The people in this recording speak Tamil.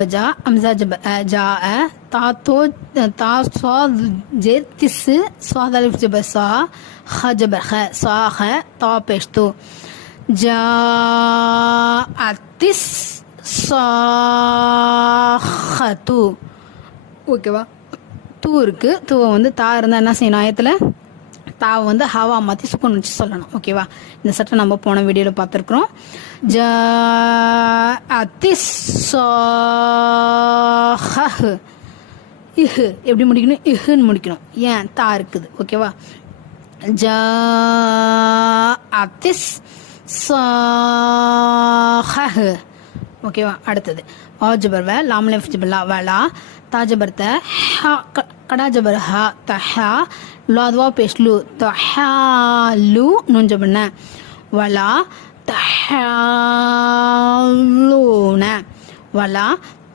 ஜா அம்சா ஜப ஜா தா தோ தா ஸ்வா ஜே திஸ் ஸ்வாத் அலிஃப் ஜப சா ஹ ஜபர் ஹ சா ஹ தா பேஷ் தோ ஜா அத்திஸ் சாஹத்து. ஓகேவா? தூ இருக்கு. தூவை வந்து தா இருந்தால் என்ன செய்யணும்? ஆயத்தில் தாவை வந்து ஹாவா மாற்றி சுக்குன்னு வச்சு சொல்லணும். ஓகேவா? இந்த சட்டை நம்ம போன வீடியோவில் பார்த்துருக்குறோம். ஜா அத்திஸ் சாஹ் இஹு எப்படி முடிக்கணும்? இஹுன்னு முடிக்கணும். ஏன்? தா இருக்குது. ஓகேவா? ஜா அத்திஸ் சாஹ். ஓகேவா? அடுத்தது ஆ ஜபர் வே லாம் லெஃப்ட் ஜபர் லா வலா தா ஜபர் த ஹா கடா ஜபர் ஹா தஹா லாத்வா பேஷ் லு தஹாலு நூன் ஜபர் ந வலா தஹாலூன வலா